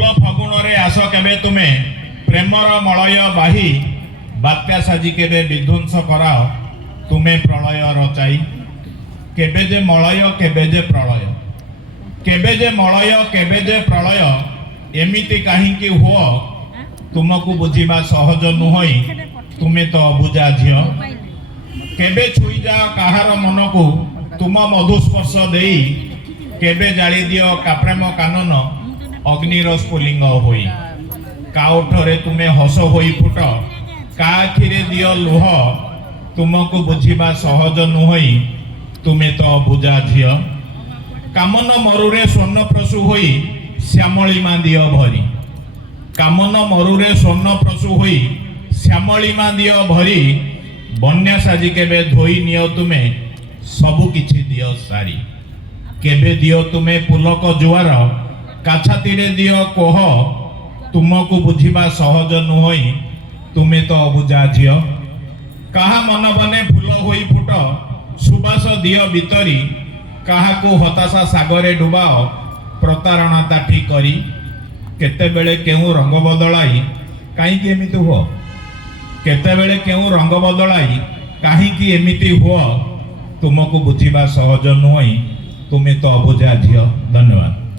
फूल फागुण रे आस केबे तुमे प्रेमर मलय बाही बात्या साजी केबे विध्वंस कराओ तुमे प्रलय रचाई केबे जे मलय केबे जे प्रलय केबे जे मलय केबे जे प्रलय एमिति काहींकि हुओ तुमको बुझिबा सहज नुहई तुमे तो अबुझा झियो केबे छुई जाओ काहार मन को तुम मधुस्पर्श देई केबे जाली दियो काप्रेम कानन अग्निर स्फुलिंग होई काउठरे तुमे हस होई फुट का आखिरे दियो लुह तुमको बुझिबा सहज नुहई तुमे तो अबुझा झियो कामन मरुरे स्वर्ण प्रसु होई श्यामलिमा दियो भरी कामन मरुरे स्वर्ण प्रसु होई श्यामलिमा दियो भरी बन्या साजी केबे धोई नियो तुमे सबु किछि दियो सारी केबे दियो तुमे पुलक जुआर काछातीरे दियो कोह तुमको बुझिबा सहज नुहई तुमे तो अबुझा झियो काहा मन बने फूल होई फुट सुबास दियो बितरी काहाको हताशा सागरे डुबाओ प्रतारणा ताठी करी केते बेले केउ रंग बदलाई काहींकि एमिति हुओ केते बेले केउ रंग बदलाई काहींकि एमिति हुओ तुमको बुझिबा सहज नुहई तुमे तो अबुझा झियो। धन्यवाद।